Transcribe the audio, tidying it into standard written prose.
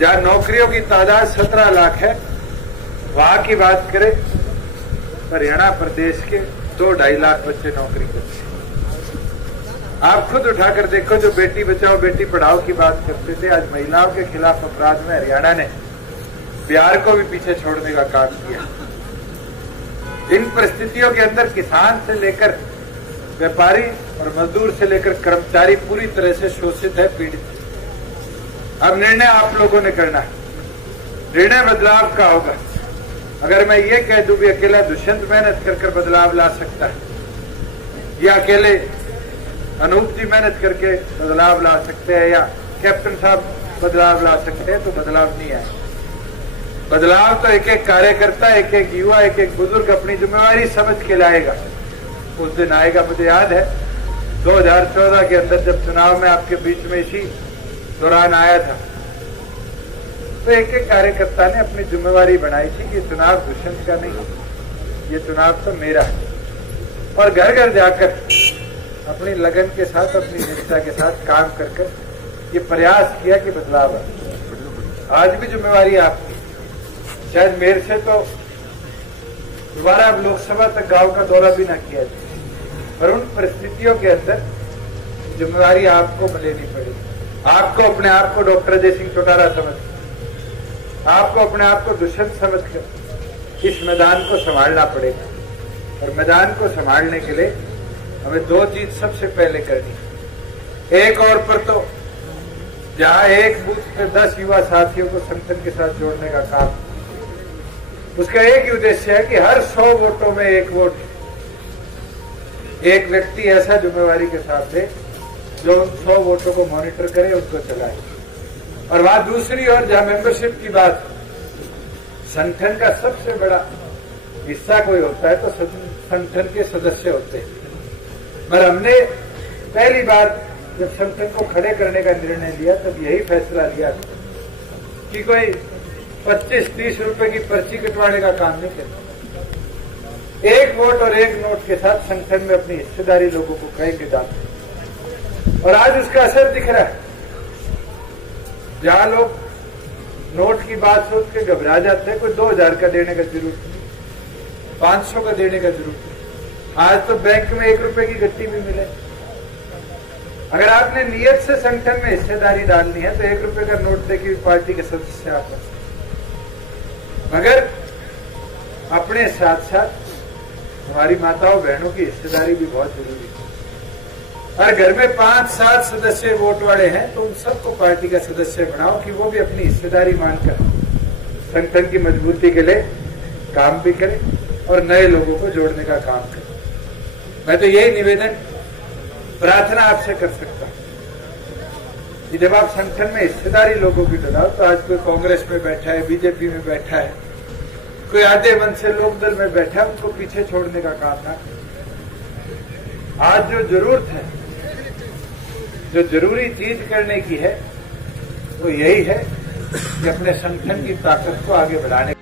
जहां नौकरियों की तादाद 17 लाख है, वहां की बात करें हरियाणा प्रदेश के 2-2.5 लाख बच्चे नौकरी करते हैं। आप खुद उठाकर देखो, जो बेटी बचाओ बेटी पढ़ाओ की बात करते थे, आज महिलाओं के खिलाफ अपराध में हरियाणा ने बिहार को भी पीछे छोड़ने का काम किया। इन परिस्थितियों के अंदर किसान से लेकर व्यापारी और मजदूर से लेकर कर्मचारी पूरी तरह से शोषित है, पीड़ित है। अब निर्णय आप लोगों ने करना है, निर्णय बदलाव का होगा। अगर मैं ये कह दूं भी अकेला दुष्यंत मेहनत कर बदलाव ला सकता है, या अकेले अनूप जी मेहनत करके बदलाव ला सकते हैं, या कैप्टन साहब बदलाव ला सकते हैं, तो बदलाव नहीं आए। बदलाव तो एक एक कार्यकर्ता, एक एक युवा, एक एक बुजुर्ग अपनी जिम्मेवारी समझ के लाएगा, उस दिन आएगा। मुझे याद है 2014 के अंदर जब चुनाव में आपके बीच में इसी दौरान आया था, तो एक एक कार्यकर्ता ने अपनी जिम्मेवारी बनाई थी कि चुनाव दुष्यंत का नहीं, ये चुनाव तो मेरा है। और घर घर जाकर अपनी लगन के साथ, अपनी निष्ठा के साथ काम कर ये प्रयास किया कि बदलाव आए। आज भी जिम्मेवारी आपकी। शायद मेरे से तो दोबारा अब लोकसभा तक गांव का दौरा भी ना किया जाए, पर उन परिस्थितियों के अंदर जिम्मेवारी आपको लेनी पड़ेगी। आपको अपने आप को डॉक्टर अजय सिंह चौटाला समझ, आपको अपने आप को दुष्यंत समझकर इस मैदान को संभालना पड़ेगा। और मैदान को संभालने के लिए हमें 2 चीज सबसे पहले करनी। एक और पर तो जहां एक बूथ पे 10 युवा साथियों को संगठन के साथ जोड़ने का काम, उसका एक ही उद्देश्य है कि हर 100 वोटों में 1 वोट एक व्यक्ति ऐसा जिम्मेवारी के साथ है जो उन 100 वोटों को मॉनिटर करे, उनको चलाए। और वहां दूसरी ओर जहां मेंबरशिप की बात, संगठन का सबसे बड़ा हिस्सा कोई होता है तो संगठन के सदस्य होते हैं। पर हमने पहली बार जब संगठन को खड़े करने का निर्णय लिया, तब यही फैसला लिया कि कोई 25-30 रुपए की पर्ची कटवाने का काम नहीं करना। 1 वोट और 1 नोट के साथ संगठन में अपनी हिस्सेदारी लोगों को कहेंगे डालते, और आज उसका असर दिख रहा है। जहां लोग नोट की बात सोच के घबरा जाते हैं, कोई 2000 का देने का जरूरत नहीं, 500 का देने का जरूरत नहीं। आज तो बैंक में 1 रुपए की गट्टी भी मिले। अगर आपने नियत से संगठन में हिस्सेदारी डालनी है तो 1 रुपए का नोट देके पार्टी के सदस्य आप, मगर अपने साथ साथ हमारी माताओं बहनों की हिस्सेदारी भी बहुत जरूरी है। और घर में 5-7 सदस्य वोट वाले हैं तो उन सबको पार्टी का सदस्य बनाओ कि वो भी अपनी हिस्सेदारी मानकर संगठन की मजबूती के लिए काम भी करें और नए लोगों को जोड़ने का काम करें। मैं तो यही निवेदन, प्रार्थना आपसे कर सकता हूं कि जब आप संगठन में हिस्सेदारी लोगों की डालो, तो आज कोई कांग्रेस में बैठा है, बीजेपी में बैठा है, कोई आधे मन से लोकदल में बैठा है, उनको पीछे छोड़ने का काम ना। आज जो जरूरत है, जो जरूरी चीज करने की है, वो यही है कि अपने संगठन की ताकत को आगे बढ़ाने